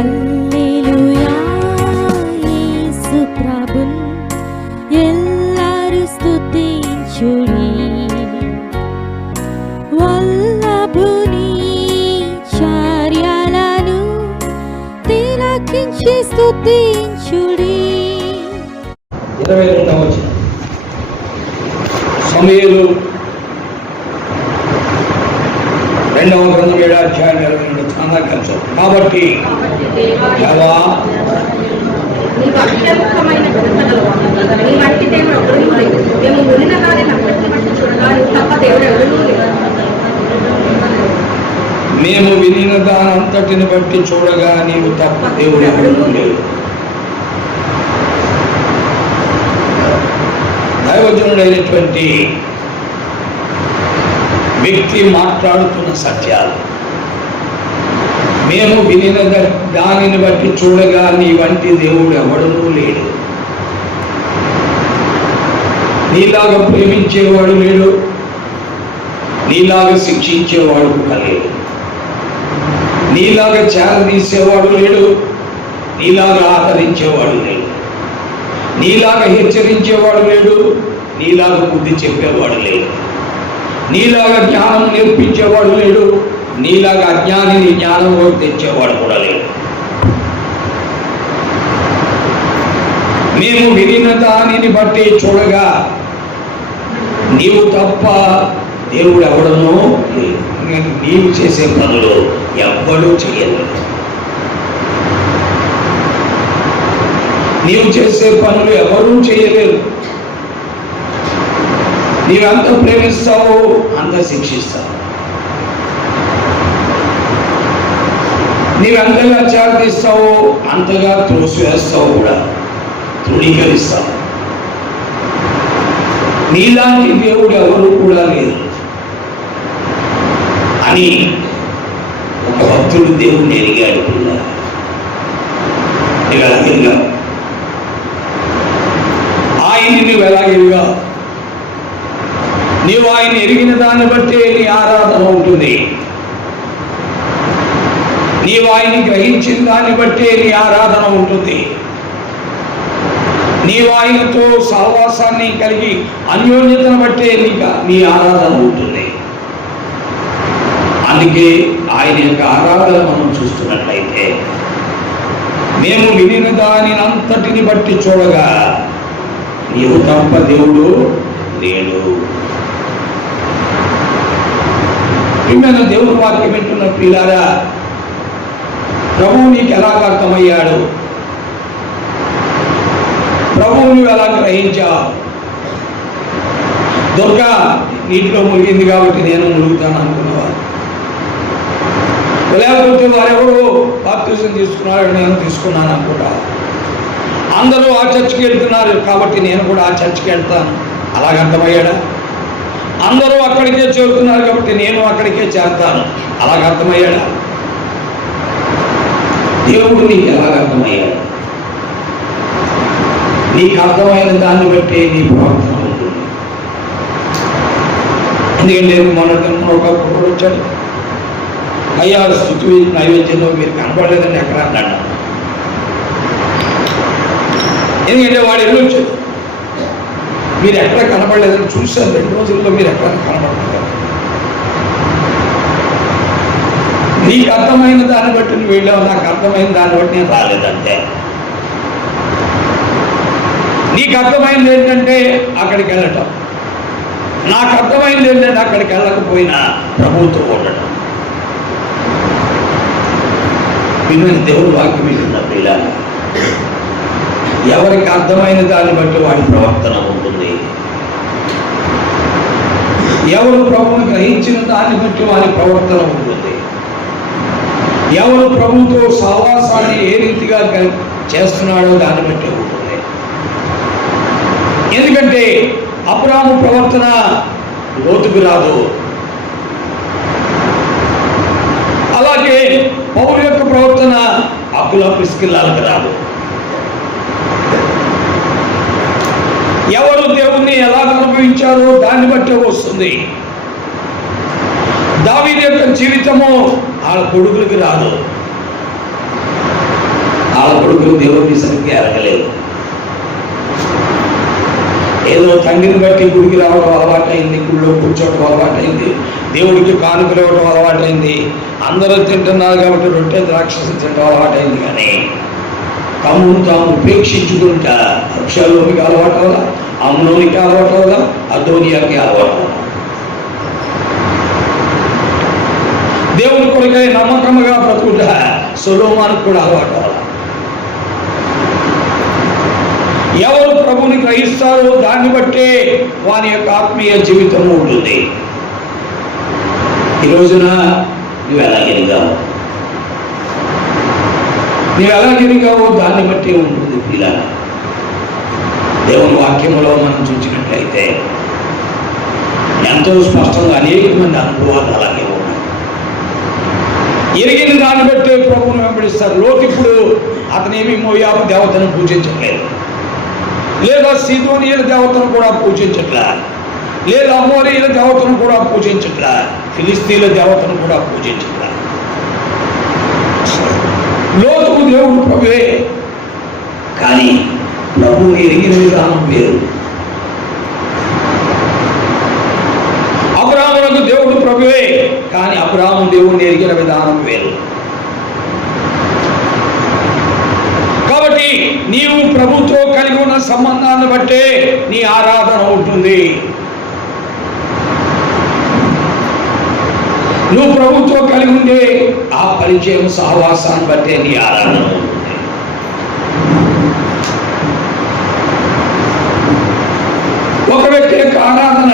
హల్లెలూయా యేసు ప్రభున్ ఎల్లరు స్తుతించుడి వల్లభుని చర్యలను తిలకించి స్తుతించుడి. 22వ వచనం సమూయేలు 2వ గ్రంథం 7వ అధ్యాయం 22 చాలా కలిసి. కాబట్టి దేవా మేము వినిన దానంతటిని బట్టి చూడగా నీవు తప్ప దేవుడు ఎవడూ లేడు. దైవజనుడైనటువంటి వ్యక్తి మాట్లాడుతున్న సత్యాలు మేము వినిన దానిని బట్టి చూడగా నీ వంటి దేవుడు ఎవడనూ లేడు. నీలాగా ప్రేమించేవాడు లేడు, నీలాగా శిక్షించేవాడు కూడా లేడు, నీలాగా చేరదీసేవాడు లేడు, నీలాగా ఆదరించేవాడు లేడు, నీలాగా హెచ్చరించేవాడు లేడు, నీలాగా బుద్ధి చెప్పేవాడు లేడు, నీలాగా జ్ఞానం నేర్పించేవాడు లేడు, నీలాగా అజ్ఞానిని జ్ఞానం తెచ్చేవాడు కూడా లేడు. మేము వినిన దానిని బట్టి చూడగా నీవు తప్ప దేవుడు ఎవడనో లేదు. నీవు చేసే పనులు ఎవ్వడూ చేయలేడు. నీవు చేసే పనులు ఎవరూ చేయలేరు. నీవెంత ప్రేమిస్తావో అంత శిక్షిస్తావు, నీవెంతగా చాటిస్తావో అంతగా త్రోసివేస్తావు, కూడా తృణీకరిస్తావు. నీలాంటి దేవుడు ఎవరు కూడా లేరు అని ఒక భక్తుడు దేవుడిని ఎరిగాడు. ఎలాగెరిగా ఆయన్ని నువ్వు ఎలాగెరిగా? నీవు ఆయన ఎరిగిన దాన్ని బట్టే నీ ఆరాధన ఉంటుంది. నీవు ఆయన్ని గ్రహించిన దాన్ని బట్టే నీ ఆరాధన ఉంటుంది. నీవు ఆయనతో సహవాసాన్ని కలిగి అన్యోన్యతను బట్టే నీ ఆరాధన ఉంటుంది. అందుకే ఆయన యొక్క ఆరాధన మనం చూస్తున్నట్లయితే మేము వినిన దానిని అంతటిని బట్టి చూడగా నీవు తప్ప దేవుడు లేడు. మిమ్మల్ని దేవుని వాక్యం వింటున్న ప్రియులారా, ప్రభువు నీకు ఎలా అర్థమయ్యాడు? ప్రభువు నువ్వు ఎలా గ్రహించావు? దుర్గా నీటిలో మునిగింది కాబట్టి నేను మునుగుతాను అనుకున్నవారు, లేకపోతే వారెవరు బాప్తిజం తీసుకున్నారు నేను తీసుకున్నాను అనుకుంటా. అందరూ ఆ చర్చికి వెళ్తున్నారు కాబట్టి నేను కూడా ఆ చర్చికి వెళ్తాను అలాగ అర్థమయ్యాడా? అందరూ అక్కడికే చేరుతున్నారు కాబట్టి నేను అక్కడికే చేరుతాను అలాగ అర్థమయ్యాడా? దేవుడు నీకు ఎలాగ అర్థమయ్యాడు? నీకు అర్థమైన దాన్ని బట్టి నీ ప్రవర్తన ఉంటుంది. ఎందుకంటే మొన్న ఒక కుటుంబం వచ్చాడు, అయ్యా స్థుతి నైవేద్యంలో మీరు కనపడలేదని ఎక్కడ అన్నాడు. ఎందుకంటే వాడు ఎల్లు వచ్చాడు, మీరు ఎక్కడ కనపడలేదని చూశాను, 2 రోజుల్లో మీరు ఎక్కడ కనపడుతున్నారు. నీకు అర్థమైన దాన్ని బట్టి నువ్వు వెళ్ళావు, నాకు అర్థమైన దాన్ని బట్టి నేను రాలేదంటే. నీకు అర్థమైంది ఏంటంటే అక్కడికి వెళ్ళటం, నాకు అర్థమైంది ఏంటంటే అక్కడికి వెళ్ళకపోయినా ప్రభువుతో ఉండటం. మిమ్మల్ని దేవుడు వాక్యం వింటున్న పిల్లలు, ఎవరికి అర్థమైన దాన్ని బట్టి వాడి ప్రవర్తన ఉంటుంది. ఎవరు ప్రభువును గ్రహించిన దాన్ని బట్టి వారి ప్రవర్తన ఉంటుంది. ఎవరు ప్రభువుతో సహవాసాన్ని ఏ రీతిగా చేస్తున్నాడో దాన్ని బట్టి ఉంటుంది. ఎందుకంటే అబ్రాహాము ప్రవర్తన లోతుకు రాదు, అలాగే పౌలు యొక్క ప్రవర్తన అక్కుల పిస్కిల్లాలకు రాదు. ఎవరు దేవుణ్ణి ఎలా అనుభవించారో దాన్ని బట్టి వస్తుంది. దావీదు యొక్క జీవితము ఆ కొడుకులకి రాదు, వాళ్ళ కొడుకులు దేవుడిని సరిగ్గా ఎరగలేదు. ఏదో తండ్రిని బట్టి గుడికి రావడం అలవాటైంది, గుడిలో కూర్చోవడం అలవాటైంది, దేవుడికి కానుకలు ఇవ్వడం అలవాటైంది, అందరూ తింటున్నారు కాబట్టి రొట్టె ద్రాక్షసు తినడం అలవాటైంది. కానీ తమ్ముడు తాము ఉపేక్షించుకుంటా అక్షలోనికి అలవాటు వల్ల, అమ్నోనికి అలవాటు వల్ల, అదోనియాకి అలవాటు వల్ల దేవుని కొరకై నమ్మకంగా బ్రతుకుట సొలొమోనుకు కూడా అలవాటు వల్ల. ఎవరు ప్రభుని గ్రహిస్తారో దాన్ని బట్టే వాని యొక్క ఆత్మీయ జీవితం ఉంటుంది. ఈ రోజున నువ్వు ఎలా ఎరిగావు, దాన్ని బట్టి ఉంటుంది పిల్లలు. దేవుని వాక్యములో మనం చూసినట్లయితే ఎంతో స్పష్టంగా అనేక మంది అనుభవాలు అలాగే ఉన్నాయి. ఎరిగిన దాన్ని బట్టే ప్రభువును వెంబడిస్తారు. లోతు ఇప్పుడు అతనేమి మోయాబు దేవతను పూజించట్లేదు, లేదా సీదోనీయుల దేవతను కూడా పూజించట్లా, లేదా అమోరీయుల దేవతను కూడా పూజించట్లా, ఫిలిస్తీన్ల దేవతను కూడా పూజించట్లా. లోతుకు దేవుడు ప్రభువే, కానీ ప్రభువుని ఎరిగిన విధానం వేరు. అబ్రాహామునకు దేవుడు ప్రభువే, కానీ అబ్రాహాము దేవుడిని ఎరిగిన విధానం వేరు. కాబట్టి నీవు ప్రభుతో కలిగి ఉన్న సంబంధాన్ని బట్టే నీ ఆరాధన ఉంటుంది. నువ్వు ప్రభుతో కలిగి ఉండే ఆ పరిచయం సహవాసాన్ని బట్టే నీ ఆరాధన ఉంటుంది. ఒక వ్యక్తి యొక్క ఆరాధన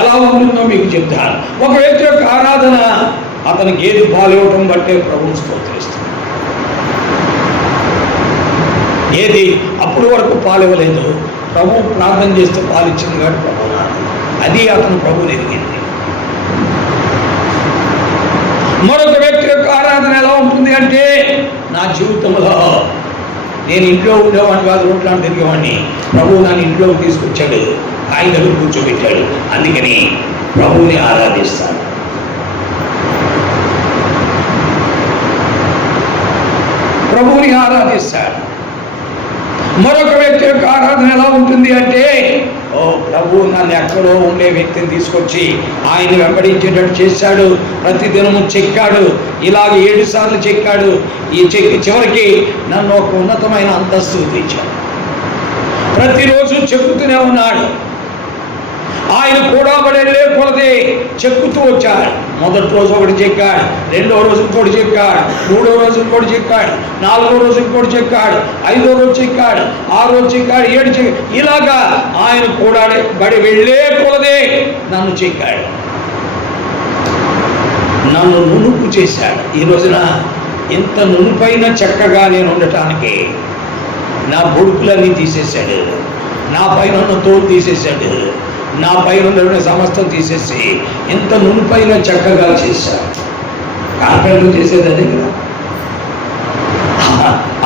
ఎలా ఉంటుందో మీకు చెప్తాను. ఒక వ్యక్తి యొక్క ఆరాధన అతనికి ఏది పాలివ్వటం బట్టే ప్రభువును స్తోత్రిస్తాడు. ఏది అప్పుడు వరకు పాలివ్వలేదు, ప్రభు ప్రార్థన చేస్తే పాలిచ్చింది కాబట్టి ప్రభు అది అతను ప్రభువుని ఎరిగింది. మరొక వ్యక్తి యొక్క ఆరాధన ఎలా ఉంటుంది అంటే, నా జీవితంలో నేను ఇంట్లో ఉండేవాడిని కాదు, రోడ్లను తిరిగేవాడిని, ప్రభువు నన్ను ఇంట్లోకి తీసుకొచ్చాడు, ఆయన దగ్గర కూర్చోబెట్టాడు, అందుకని ప్రభువుని ఆరాధిస్తాను. ప్రభువుని ఆరాధిస్తాడు. మరొక వ్యక్తి యొక్క ఆరాధన ఎలా ఉంటుంది అంటే, ఓ ప్రభు నన్ను ఎక్కడో ఉండే వ్యక్తిని తీసుకొచ్చి ఆయన వెంబడించేటట్టు చేశాడు, ప్రతిదినము చెక్కాడు, ఇలాగ 7 సార్లు చెక్కాడు, ఈ చెక్కి చివరికి నన్ను ఒక ఉన్నతమైన అంతస్తు తెచ్చాడు. ప్రతిరోజు చెక్కుతూనే ఉన్నాడు. ఆయన కూడా పడే కొలది చెక్కుతూ వచ్చాడు. మొదటి రోజు ఒకటి చెక్కాడు, రెండో రోజు ఇంకోటి చెక్కాడు, మూడో రోజు ఇంకోటి చెక్కాడు, నాలుగో రోజు ఇంకోటి చెక్కాడు, 5వ రోజు చెక్కాడు, 6వ రోజు చెక్కాడు, 7 చెక్కాడు. ఇలాగా ఆయన కూడా బడి వెళ్ళే కొలదే నన్ను చెక్కాడు, నన్ను నునుపు చేశాడు. ఈ రోజున ఇంత నునుపైన చక్కగా నేను ఉండటానికి నా బొడుకులన్నీ తీసేశాడు, నా పైన ఉన్న తోలు తీసేశాడు, నా పైన ఉన్న సమస్తం తీసేసి ఎంత నునుపైన చక్కగా చేశాడు. కాంట్రాక్టర్ చేసేది అదే కదా.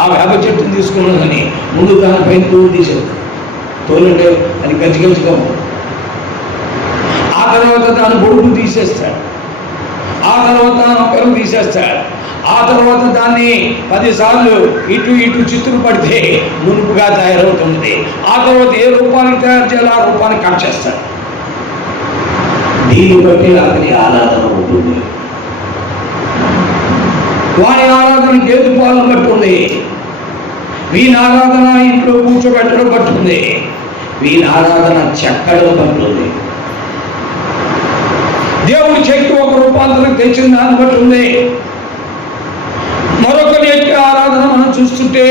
ఆ వేప చెట్టుని తీసుకున్నదని ముందు దానిపైన తోలు తీసేది, తోలుంటే అది గజ్జిగజ్జిగా ఉంటుంది. ఆ తర్వాత దాని బొడుగు తీసేస్తాడు, ఆ తర్వాత నొక్కలు తీసేస్తాడు, ఆ తర్వాత దాన్ని 10 సార్లు ఇటు ఇటు చిత్తులు పడితే మునుపుగా తయారవుతుంది. ఆ తర్వాత ఏ రూపానికి తయారు చేయాలో ఆ రూపానికి కట్ చేస్తాడు. దీన్ని బట్టి అతని ఆరాధన ఉంటుంది. వారి ఆరాధన గేదె పాలను బట్టి ఉంది, వీని ఆరాధన ఇంట్లో కూర్చోబెట్టడం పట్టుంది, వీని ఆరాధన చెక్కడం పట్టుంది. దేవుడు చెక్కి ఒక రూపాంతరం తెచ్చిన దాన్ని బట్టి ఉంది. మరొకరి యొక్క ఆరాధన మనం చూస్తుంటే,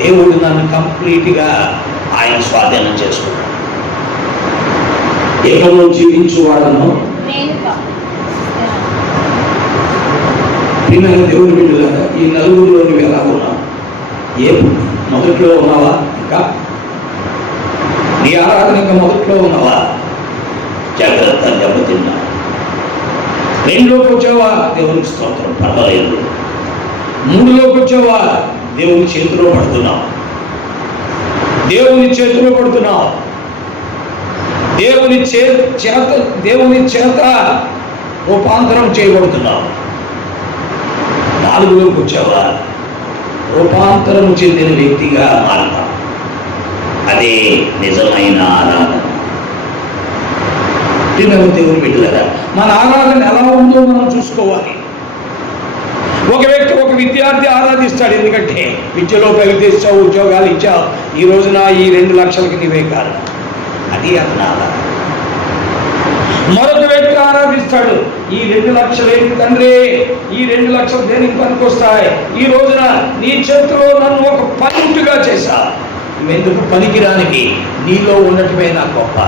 దేవుడు నన్ను కంప్లీట్గా ఆయన స్వాధీనం చేసుకున్నాడు. ఏకలో జీవించువాడను పిల్లలు దేవుడు బిడ్డలారా, ఈ నలుగురిలో నువ్వు ఎలా ఉన్నావు? మొదట్లో ఉన్నావా? ఇంకా నీ ఆరాధన ఇంకా మొదట్లో ఉన్నావా? జాగ్రత్త దెబ్బతిన్నా. 2లోకి వచ్చావా? దేవునికి స్తోత్రం, పర్వాలేదు. 3లోకి వచ్చావా? దేవుని చేతిలో పడుతున్నావు, దేవుని చేతిలో పడుతున్నావు, దేవుని చేత రూపాంతరం చేయబడుతున్నావు. 4లోకి వచ్చావా? రూపాంతరము చెందిన వ్యక్తిగా మారతాం. అదే నిజమైన ఆరాధన. దేవుని బిడ్డలారా, మన ఆరాధన ఎలా ఉందో మనం చూసుకోవాలి. ఒక వ్యక్తి, ఒక విద్యార్థి ఆరాధిస్తాడు, ఎందుకంటే విద్యలో ప్రగతిస్తావు, ఉద్యోగాలు ఇచ్చావు, ఈ రోజున ఈ 2 లక్షలకి నీవే కారణం. అది అతని ఆరాధన. మరొక వ్యక్తి ఆరాధిస్తాడు, ఈ 2 లక్షలు ఏంటి తండ్రి, ఈ 2 లక్షలు దేనికి పనికొస్తాయి, ఈ రోజున నీ చేతిలో నన్ను ఒక పనిముట్టుగా చేశా, నువ్వెందుకు పనికిరానికి, నీలో ఉండటమే నా గొప్ప.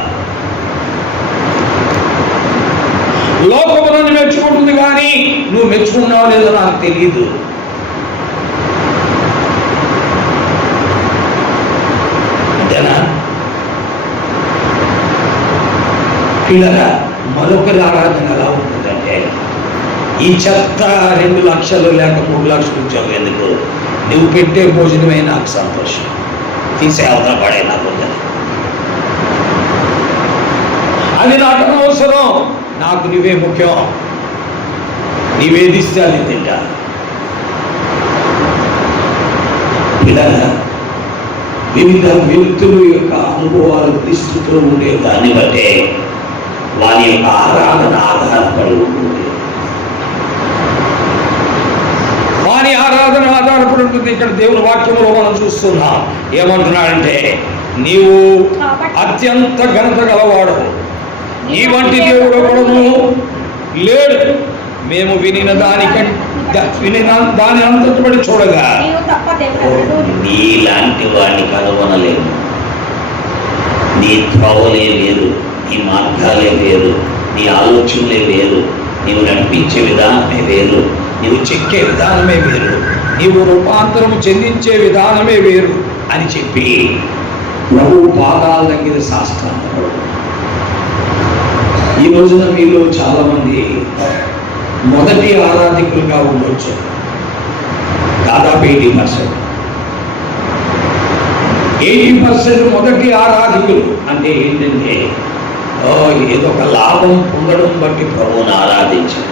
లోకము నన్ను మెచ్చుకుంటుంది, కానీ నువ్వు మెచ్చుకున్నావు లేదో నాకు తెలియదు. అంతేనా? పిల్లరా, మరొకరి ఆరాధన ఎలా ఉంటుందంటే, ఈ చెత్త 2 లక్షలు లేక 3 లక్షలు ఉద్యోగం ఎందుకు, నువ్వు పెట్టే భోజనమే నాకు సంతోషం, తీసే అవతల పడే నాకు వద్దని. అది నాకు అనవసరం, నాకు నువ్వే ముఖ్యం, నీవేదిస్తే అది తింటా. పిల్లరా, వివిధ వ్యక్తుల యొక్క అనుభవాలు క్రీస్తుతో ఉండే దాన్ని బట్టే వారి యొక్క ఆరాధన ఆధారపడి ఉంటుంది. వారి ఆరాధన ఆధారపడి ఉంటుంది. ఇక్కడ దేవుని వాక్యంలో మనం చూస్తున్నాం, ఏమంటున్నాడంటే, నీవు అత్యంత ఘనత గలవాడు, నీ వంటి దేవుడు ఒకడును లేడు, మేము వినిన దాని అంతటి చూడగా నీలాంటి వాడిని కనుగొనలేము. నీ త్రోవలే వేరు, నీ మార్గాలే వేరు, నీ ఆలోచనలే వేరు, నీవు నడిపించే విధానమే వేరు, నీవు చెక్కే విధానమే వేరు, నీవు రూపాంతరము చెందించే విధానమే వేరు అని చెప్పి ప్రభు పాదాల దగ్గర సాష్టాంగపడు. ఈ రోజున మీలో చాలా మంది మొదటి ఆరాధికులుగా ఉండొచ్చు, దాదాపు 80% మొదటి ఆరాధికులు. అంటే ఏంటంటే, ఏదో ఒక లాభం పొందడం బట్టి ప్రభువుని ఆరాధించారు.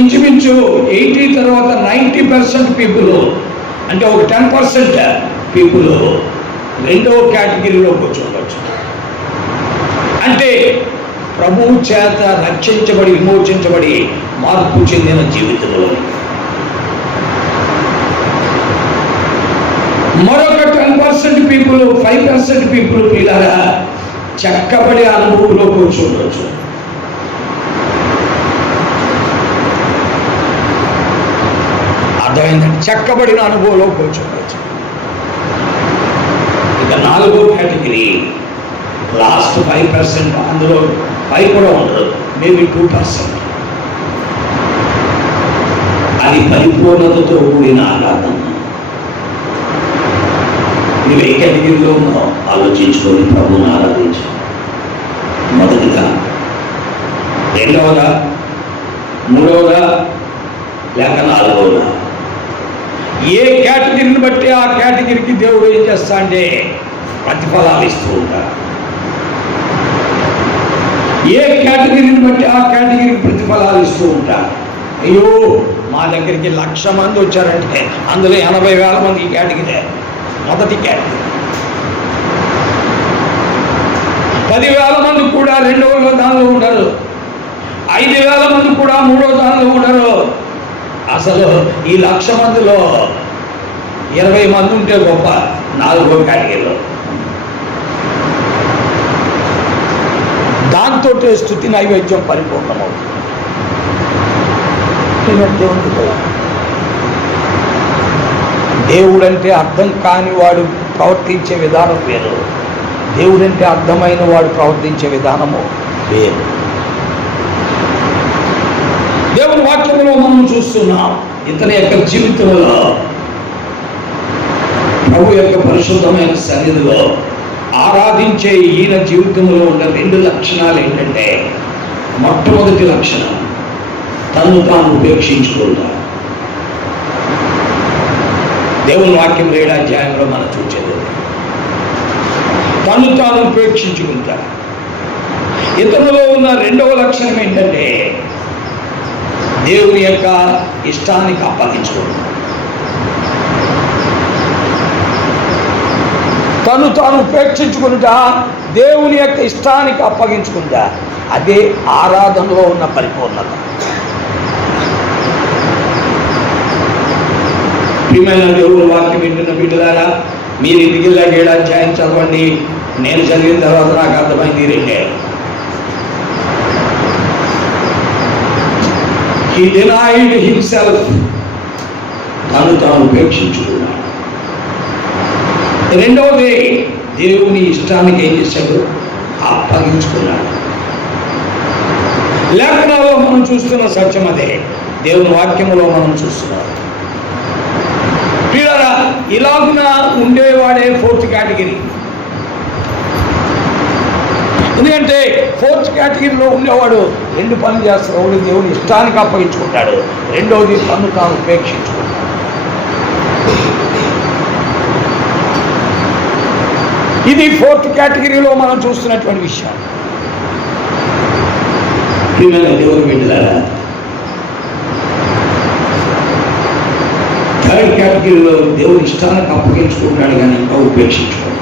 ఇంచుమించు 80 తర్వాత 90% పీపుల్, అంటే ఒక 10% పీపుల్ రెండవ కేటగిరీలో కూర్చోవచ్చు. అంటే ప్రభువు చేత రక్షించబడి, విమోచించబడి, మార్పు చెందిన జీవితంలో. మరొక 10% పీపుల్, 5% పీపుల్ పిల్లరా చెక్కబడి అనుభవంలో కూర్చోవచ్చు. అర్థమైందండి? చెక్కబడిన అనుభవంలో కూర్చోవచ్చు. ఇక 4వ కేటగిరీ, లాస్ట్ 5%, అందులో 5 కూడా ఉండదు, మేబీ 2%. అది పరిపూర్ణతతో కూడిన ఆరాధన. నువ్వు ఏ కేటగిరీలో ఉన్నావు ఆలోచించుకొని ప్రభువుని ఆరాధించు. మొదటిగా, రెండవదా, మూడవదా, లేక 4వదా? ఏ కేటగిరీని బట్టి ఆ కేటగిరీకి దేవుడు ఏం చేస్తా అంటే ప్రతిఫలాలు ఇస్తూ ఉంటారు. ఏ కేటగిరీని బట్టి ఆ కేటగిరీకి ప్రతిఫలాలు ఇస్తూ ఉంటారు. అయ్యో, మా దగ్గరికి 1,00,000 మంది వచ్చారంటే అందులో 80,000 మంది ఈ కేటగిరీ, మొదటి కేటగిరీ. 10,000 మంది కూడా 2వ దానిలో ఉండరు, 5,000 మంది కూడా 3వ దానిలో ఉండరు. అసలు ఈ 1,00,000 మందిలో 20 మంది ఉంటే గొప్ప, 4వ కేటగిరీలో. దాంతో స్తుతి నైవేద్యం పరిపూర్ణమవుతుంది. దేవుడంటే అర్థం కాని వాడు ప్రవర్తించే విధానం వేరు, దేవుడంటే అర్థమైన వాడు ప్రవర్తించే విధానము వేరు. దేవుని వాక్యంలో మనం చూస్తున్నాం, ఇతని యొక్క జీవితంలో, ప్రభు యొక్క పరిశుద్ధమైన సన్నిధిలో ఆరాధించే ఈయన జీవితంలో ఉన్న 2 లక్షణాలు ఏంటంటే, మొట్టమొదటి లక్షణం తను తాను ఉపేక్షించుకుంటా. దేవుని వాక్యం 7వ అధ్యాయంలో మనం చూసేది తను తాను ఉపేక్షించుకుంటా. ఇతనిలో ఉన్న 2వ లక్షణం ఏంటంటే, దేవుని యొక్క ఇష్టానికి అప్పగించుకుంటాడు. తను తాను ఉపేక్షించుకుంటా దేవుని యొక్క ఇష్టానికి అప్పగించుకుంటా అదే ఆరాధనలో ఉన్న పరిపూర్ణత. ప్రియమైన దేవుని వాక్యం వింటున్న బిడ్డలారా, మీరు ఇంటికి వెళ్ళాక 7వ అధ్యాయం చదవండి. నేను చదివిన తర్వాత నాకు అర్థమైంది 2. He denied himself. తను తాను ఉపేక్షించుకున్నాడు. రెండవది దేవుని ఇష్టానికి ఏం చేశాడు? అప్పగించుకున్నాడు. లేఖనాల్లో మనం చూస్తున్న సత్యం అదే, దేవుని వాక్యములో మనం చూస్తున్నాం. పిల్లరా, ఇలాగున ఉండేవాడే 4th కేటగిరీ. ఎందుకంటే 4th కేటగిరీలో ఉండేవాడు 2 పనులు చేస్తాడు. ఒకటి దేవుని ఇష్టానికి అప్పగించుకుంటాడు, రెండవది తను తాను ఉపేక్షించుకుంటాడు. ఇది 4th కేటగిరీలో మనం చూస్తున్నటువంటి విషయం. ప్రియమైన దేవుని బిడ్డలారా, 3rd కేటగిరీలో దేవుని ఇష్టానికి అప్పగించుకుంటాడు కానీ ఇంకా ఉపేక్షించుకోడు.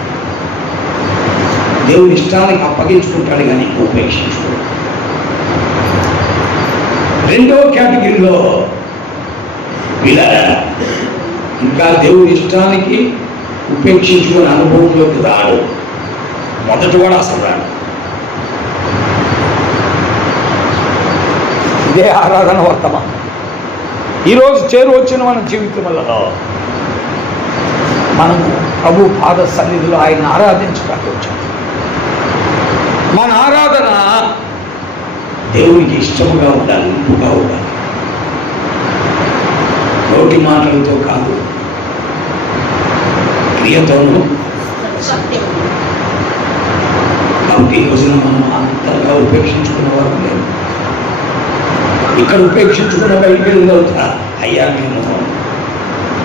దేవుని ఇష్టానికి అప్పగించుకుంటాడు కానీ ఇంకా ఉపేక్షించుకోడు. 2వ కేటగిరీలో పిల్లరా ఇంకా దేవుని ఇష్టానికి ఉపేక్షించుకునే అనుభవంలోకి రాడు. మొదటి కూడా అసలు రాడు. ఇదే ఆరాధన వర్తమానం. ఈరోజు వచ్చిన మన జీవితంలో మనము ప్రభు పాద సన్నిధిలో ఆయన ఆరాధించడానికి వచ్చాం. మన ఆరాధన దేవునికి ఇష్టముగా ఉండాలి, ఇంపుగా ఉండాలి. నోటి మాటలతో కాదు, క్రియతోనూ. కాబట్టి ఈ రోజున మనం అంతగా ఉపేక్షించుకున్న వారు లేదు. ఇక్కడ ఉపేక్షించుకున్న బయటికి వెళ్ళవుతా, అయ్యా నేను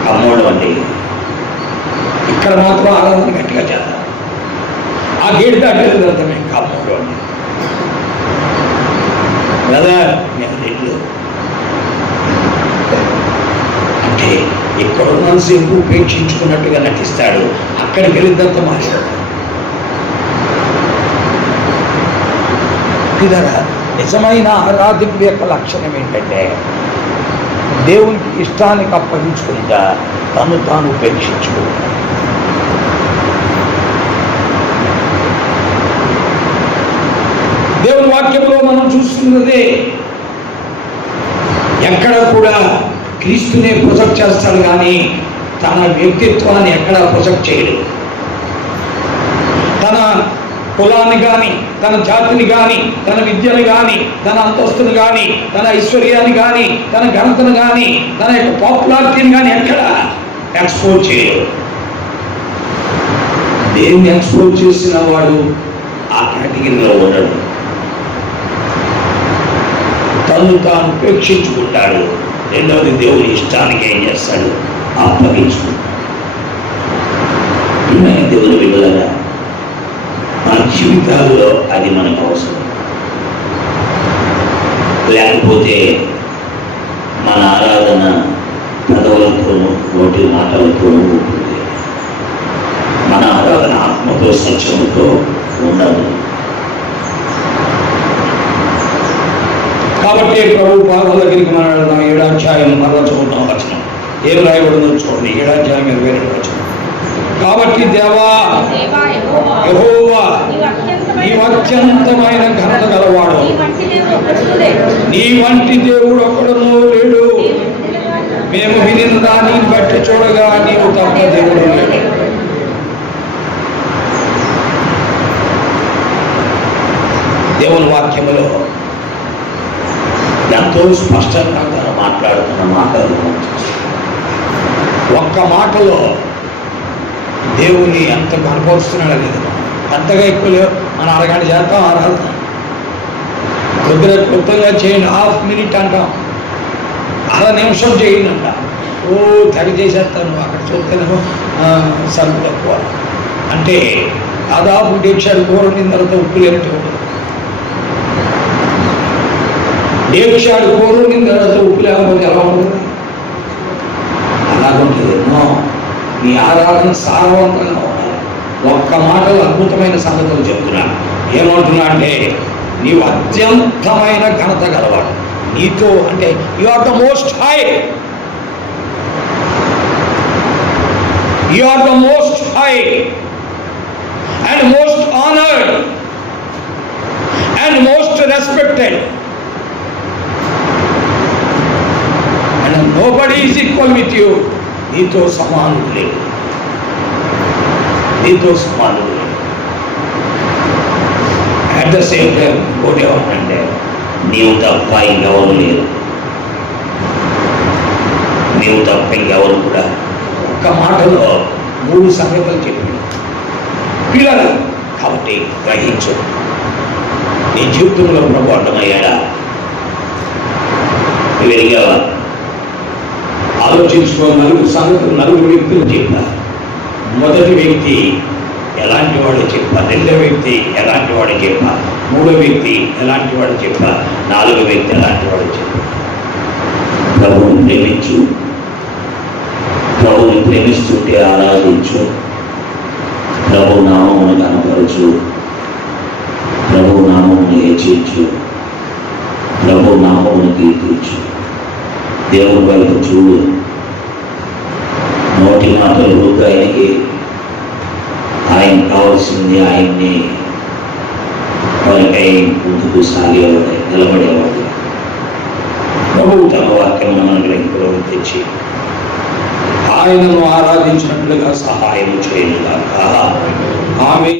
అమ్మోడు అండి. ఇక్కడ మాత్రం ఆరాధన గట్టిగా చేద్దాం. ఆ గేటు దాటేది వెళ్తాం, మేము అమ్మోడు అండి బ్రదర్, నేను రెండు. అంటే ఇక్కడ ఉన్నంతసేపు ఉపేక్షించుకున్నట్టుగా నటిస్తాడు, అక్కడికి వెళ్ళిద్దంతా మాట్లాడు. ఇదరా నిజమైన ఆరాధికుడి యొక్క లక్షణం ఏంటంటే దేవునికి ఇష్టానికి అప్పగించుకుంటా తను తాను ఉపేక్షించుకుంటా. దేవుని వాక్యంలో మనం చూస్తున్నదే, ఎక్కడ కూడా క్రీస్తునే ప్రొజెక్ట్ చేస్తాడు కానీ తన వ్యక్తిత్వాన్ని ఎక్కడా ప్రొజెక్ట్ చేయడు. తన కులాన్ని కానీ, తన జాతిని కానీ, తన విద్యను కానీ, తన అంతస్తును కానీ, తన ఐశ్వర్యాన్ని కానీ, తన ఘనతను కానీ, తన యొక్క పాపులారిటీని కానీ ఎక్కడ ఎక్స్పోజ్ చేయడు. దేన్ని ఎక్స్పోజ్ చేసిన వాడు ఆ కేటగిరీలో ఉండడు. తను తాను ఉపేక్షించుకుంటాడు. రెండవది దేవుని ఇష్టానికి ఏం చేస్తాడు? అప్పగించుకుంటాడు. దేవుని బిడ్డలారా, మన జీవితాల్లో అది మనకు అవసరం. లేకపోతే మన ఆరాధన పెదవులతోనూ నోటి మాటలతోనూ ఉంటుంది. మన ఆరాధన ఆత్మతో సత్యముతో ఉండదు. కాబట్టి ప్రభు పాదాల దగ్గరికి మనం వెళ్దాం. 7వ అధ్యాయం మరలా చదువుతాం వచనం. ఏం రాయబడిందో చూడండి. 7వ అధ్యాయం 22వ వచనం. కాబట్టి దేవా యెహోవా నీవు అత్యంతమైన ఘనత గలవాడు, నీ వంటి దేవుడు ఒక్కడునూ లేడు. మేము వినిన దానిని బట్టి చూడగా నీవు తప్ప దేవుడు లేడు. దేవుని వాక్యములో ఎంతో స్పష్టంగా తను మాట్లాడుతున్న మాటలు ఒక్క మాటలో దేవుని ఎంత కనపరుస్తున్నాడో లేదు. అంతగా ఎక్కువ లేవు. మనం అరగంట చేస్తాం ఆరాధన, కొద్దిగా చేయండి, 1/2 minute అంటాం, 1/2 నిమిషం చేయండి అంట. ఓ తెగ చేసేస్తాను. అక్కడ చూస్తేనేమో సరుకు తక్కువ అంటే దాదాపు డేక్షాడు కూర వండిన తర్వాత ఉప్పు లేనట్టు ఉండదు. డేక్షాడు కూర వండిన తర్వాత ఉప్పు లేకపోతే ఎలా ఉంటుంది? నీ ఆరాధన సారవంతంగా ఉండాలి. ఒక్క మాటలో అద్భుతమైన సంగతులు చెప్తున్నా. ఏమంటున్నా అంటే నీవు అత్యంతమైన ఘనత గలవాడు. నీతో అంటే you are the most high, you are the most high and most honoured and most respected and nobody is equal with you. నీతో సమానుడు లేడు, నీతో సమానుడు లేడు. అట్ ద సేమ్ టైం ఇంకోటి ఏమంటే నీవు తప్ప ఇంకెవరు లేరు, నీవు తప్ప ఇంకెవరు కూడా. ఒక్క మాటలో 3 సంగతులు చెప్పి పిల్లలు కాబట్టి గ్రహించు. నీ జీవితంలో ప్రభు అర్థమయ్యాడా? వెలిగావా? ఆలోచించుకో. 4 సంగతులు 4 వ్యక్తులు చెప్పా. మొదటి వ్యక్తి ఎలాంటి వాడు చెప్పా, 2వ వ్యక్తి ఎలాంటి వాడు చెప్పా, 3వ వ్యక్తి ఎలాంటి వాడు చెప్పా, 4వ వ్యక్తి ఎలాంటి వాడు చెప్పా. ప్రభువుని ప్రేమించు, ప్రభువుని ప్రేమిస్తుంటే ఆరాధించు, ప్రభు నామమును కనపరచు, ప్రభు నామమును హెచ్చించు, ప్రభు నామమును కీర్తించు. దేవుని వైపు చూడు. నోటి మాటలు ఆయనకి, ఆయన కావాల్సింది ఆయన్ని వారికై ముందుకు సాగేవాడు, నిలబడేవాడు. ప్రభువు తన వాక్యం మన గ్రహింపులో తెచ్చి ఆయనను ఆరాధించినట్లుగా సహాయం చేయనుగాక. ఆమె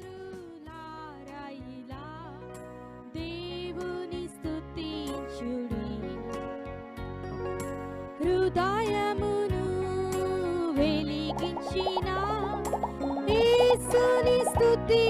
చంద్రులారాయిలా దేవుని స్తుతించుడి, హృదయమును వెలిగించిన యేసుని స్తుతి